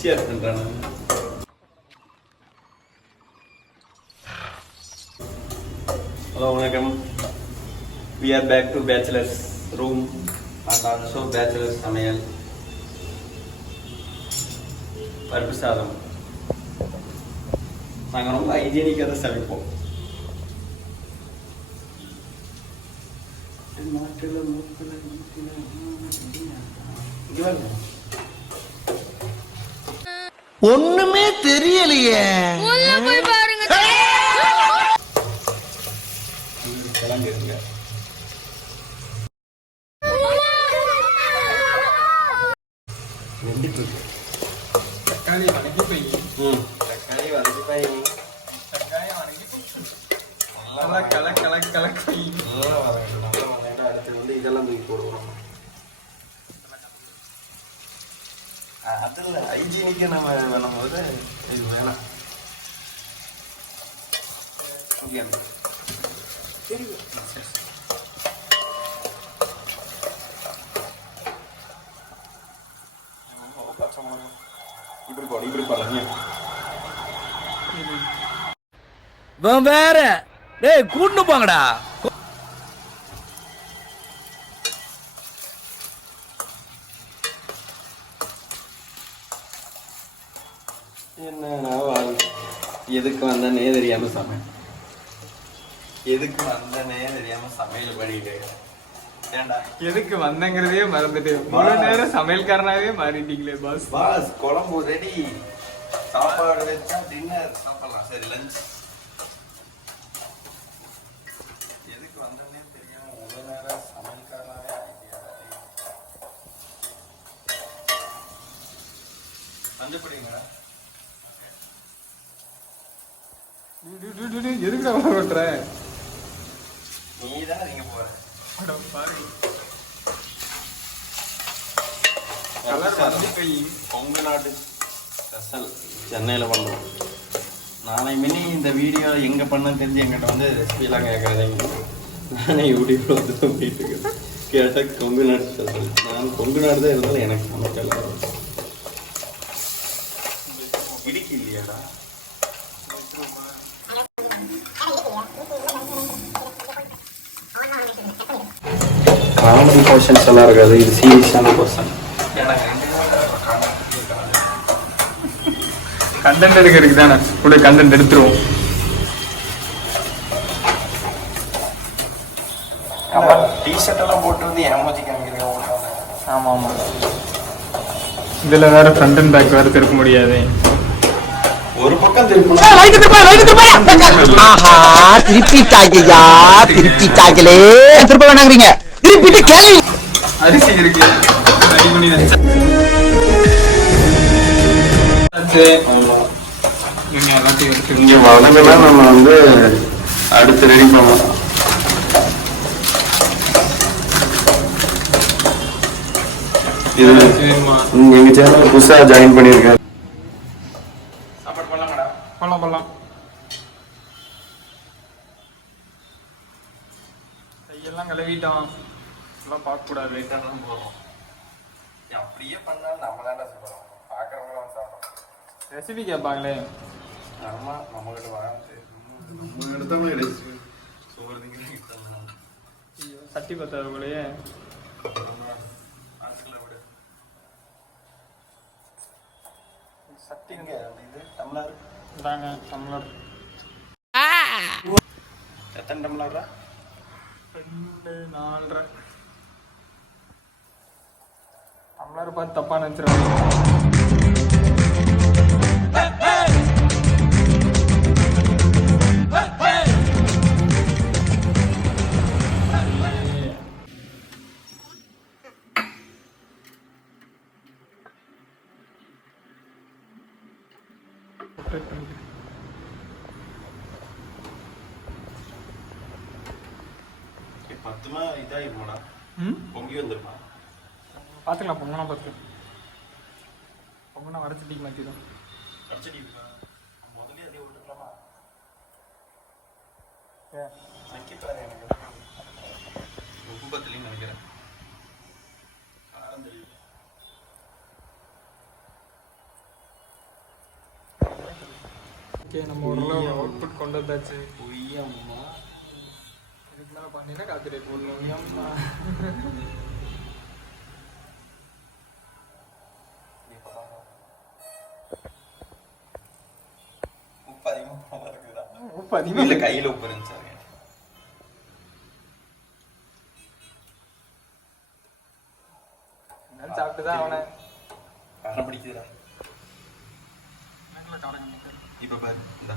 HDR பண்றானே. Hello, வணக்கம். We are back to bachelor's room and also bachelor's சமையல். பருப்பு சாதம். நாங்கள் ரொம்ப ஹைஜீனிக்காக தான் சமைப்போம். ஒண்ணுமே தெரியலையே. தக்காளி வதக்கி போய் நல்லா கலக்கி அடுத்து வந்து இதெல்லாம் தூக்கி போடுவோம். அதில் ஹைஜீனிக்கு நம்ம பண்ணும்போது இது வேணாம். ஓகே இப்படி போடுறீங்க வேற டேய் கூட்டு போங்கடா. என்ன எதுக்கு வந்தனே தெரியாம சமையல் பண்ணிட்டு ஏண்டா எதுக்கு வந்தங்கிறதே மறந்துட்டு இவ்வளவு நேரம் சமையல்காரனாவே மாறிட்டீங்களே பாஸ். பாஸ் குழம்பு ரெடி, சாப்பாடு வச்சா டின்னர் சாப்பிடலாம். சரி லஞ்ச். எதுக்கு வந்தனே தெரியாம இவ்வளவு நேரம் சமையல்காரனாவே பஞ்சப்படிங்கடா. எதுக்குடா பண்ற? நீதான் நீங்க போற கொங்கு நாட்டு ஸ்பெஷல் சென்னையில் பண்ணுறோம். நாளை மினி இந்த வீடியோ எங்கே பண்ண தெரிஞ்சு எங்கிட்ட வந்து ரெசிபிலாம் கேட்காதீங்க. நானே யூடியூப்ல வந்து போயிட்டு இருக்கேன். கேட்டால் கொங்கு நாடு ஸ்பெஷல். நான் கொங்கு நாடு தான் இருந்தாலும் எனக்கு சமைக்கல. இடிக்கு இல்லையாடா? காமெடி போர்ஷன்ஸ் எல்லாம் இருக்காது, இது சீரியஸான போர்ஷன். கண்டென்ட் எடுக்கிறதுக்கு தானே கூட கண்டென்ட் எடுத்துருவோம். டிஷர்ட் எல்லாம் போட்டு வந்து ஏமாத்தி காமிக்கிறீங்க. ஆமா ஆமா, இதுல வேற ஃப்ரண்ட் அண்ட் பேக் வேற திருப்ப முடியாது. ஒரு பக்கம் திருப்பிட்டாங்களே. திருப்ப வேணாங்கிறீங்க. திருப்பிட்டு கேள்வி அரிசி இருக்கு இங்க வளர்ந்துலாம் நம்ம வந்து அடுத்து ரெடி பண்ணலாம். இது எங்க சேனல் புதுசா ஜாயின் பண்ணிருக்காரு. சாப்பாடு பண்ணலாமாடா? பண்ணலாம். கையெல்லாம் கழுவிட்டோம். எல்லாம் பார்க்க கூடாது. அப்படியே பண்ணாலும் நம்ம தான் சாப்பிடுறோம். பாக்குறவங்க சாப்பிடுறோம். ரெசிபி கேட்பாங்களே. ஆமா, நம்ம கிட்ட வாங்க. நம்ம எடுத்தவங்க ரெசிபி சட்டி பத்தாதவங்களையே சட்டிங்க. இது டம்ளர் இதாங்க டம்ளர். எத்தனை டம்ளரா? 2 4 டம்ளர் பார்த்து தப்பா நினைச்சிருவாங்க. பத்துமா இதாயிருமாடா? பொங்கி வந்துருமா? பார்த்துக்கலாம். பொங்கலாம் பார்த்து பொங்கனா வடச்சட்டிக்கு மாற்றிடும். வடச்சட்டி முதலே அதே விட்டுக்கலாமா? சங்கிப்பாரு எனக்கு உப்பு பத்திலையும் நினைக்கிறேன். காரம் தெரியல. ஓகே நம்ம ஓரளவு அவுட்புட் கொண்டு வந்தாச்சு. பொய்யம்மா இதுக்கு மேலே பண்ணினா காப்பிரைட் போடணும். பொய்யம்மா உப்பு அதிகமாக இருக்குதா? உப்பு அதிகமாக இல்லை கையில் உப்பு இருந்துச்சாங்க. சாப்பிட்டு தான் அவனை காரம் பிடிக்குதுடா. காரம் இப்போ பாரு இந்தா